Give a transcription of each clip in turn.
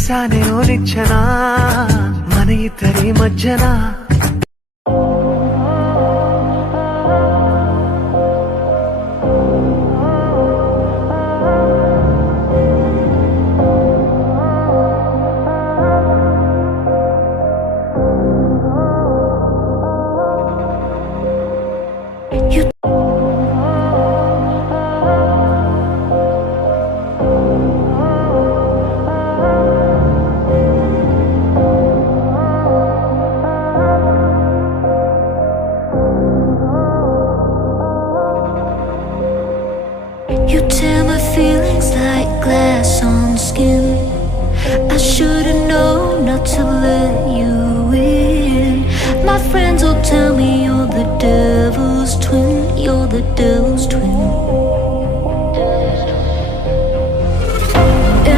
వీసానే ఓ నిచ్చెన మన ఇద్దరి మధ్యన. You tear my feelings like glass on skin. I should've known not to let you in. My friends will tell me you're the devil's twin. You're the devil's twin.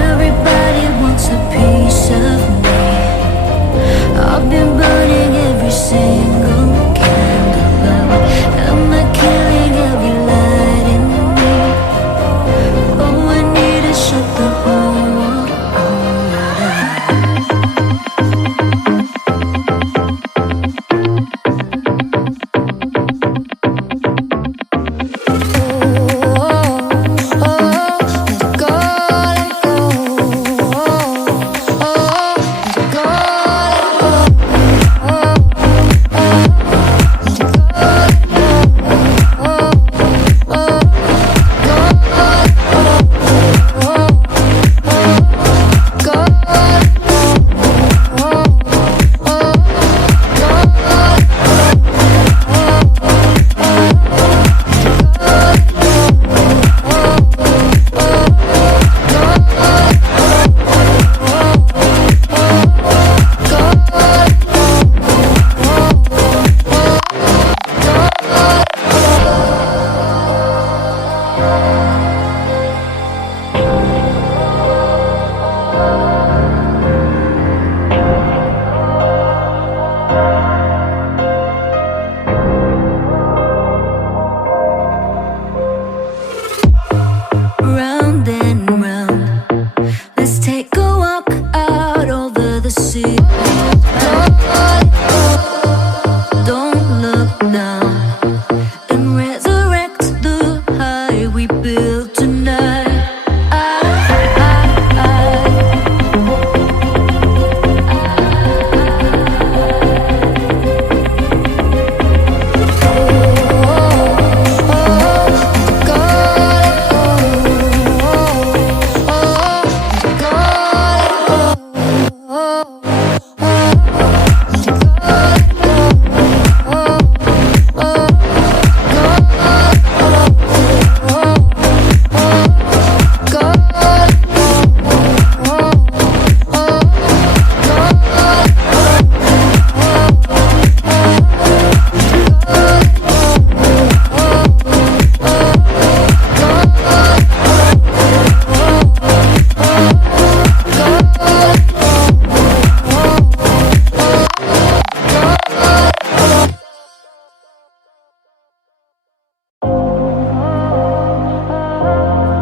Everybody wants a piece of me. I've been burning every single candle out. Am I killing every light in me? Oh, I need to shut the whole world down.